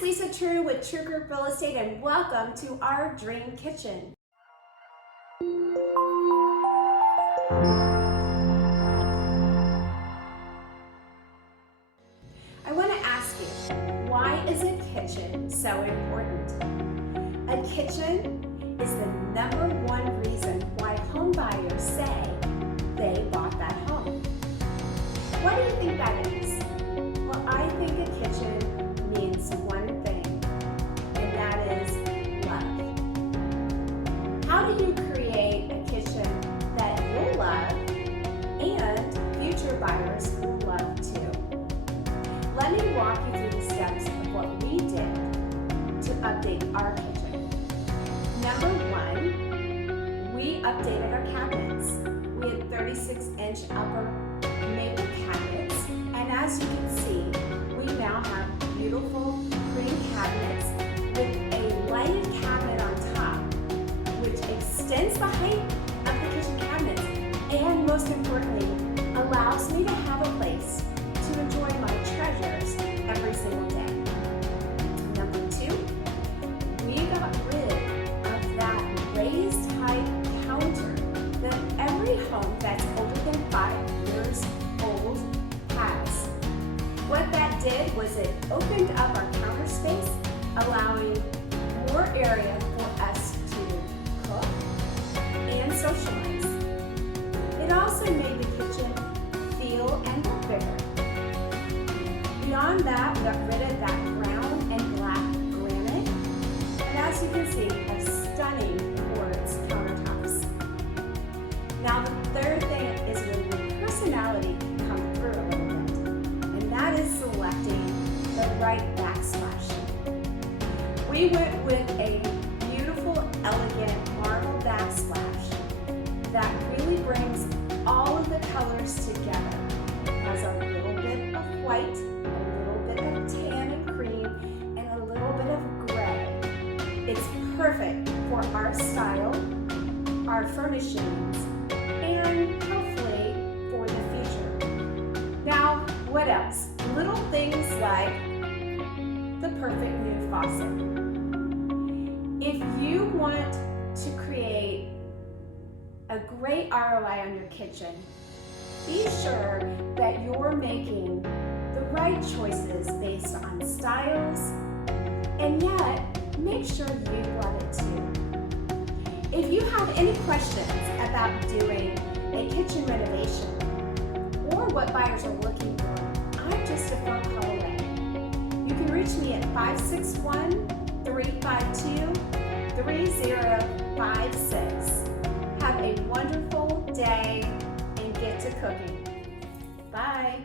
Treu with Treu Group Real Estate, and welcome to our dream kitchen. I want to ask you, why is a kitchen so important? A kitchen is the #1 reason why home buyers say they bought that home. What do you think that is? Well, I think a kitchen means one thing, and that is love. How do you create a kitchen that you'll love and future buyers will love too? Let me walk you through the steps of what we did to update our kitchen. #1, we updated our cabinets. We had 36-inch upper maple cabinets, and as you can see, we now have beautiful green cabinets with a lighted cabinet on top, which extends the height of the kitchen cabinets and, most importantly, allows me to have a place to enjoy my treasures every single day. #2, we got rid of that raised height counter that every home that's older than 5 years old has. What that did was it opened up our counter space, allowing more area for us to cook and socialize. It also made the kitchen feel and look bigger. Beyond that, we got rid of that brown and black granite, and as you can see, have stunning quartz countertops. Now the third thing is when your personality can come through a little bit, and that is selecting the right backsplash. We went with a beautiful, elegant marble backsplash that really brings all of the colors together. It has a little bit of white, a little bit of tan and cream, and a little bit of gray. It's perfect for our style, our furnishings, and hopefully for the future. Now, what else? Little things like the perfect new faucet. If you want to create a great ROI on your kitchen, be sure that you're making the right choices based on styles, and yet make sure you love it too. If you have any questions about doing a kitchen renovation or what buyers are looking for, I'm just a phone call away. You can reach me at 561-352-3056. Have a wonderful day and get to cooking. Bye.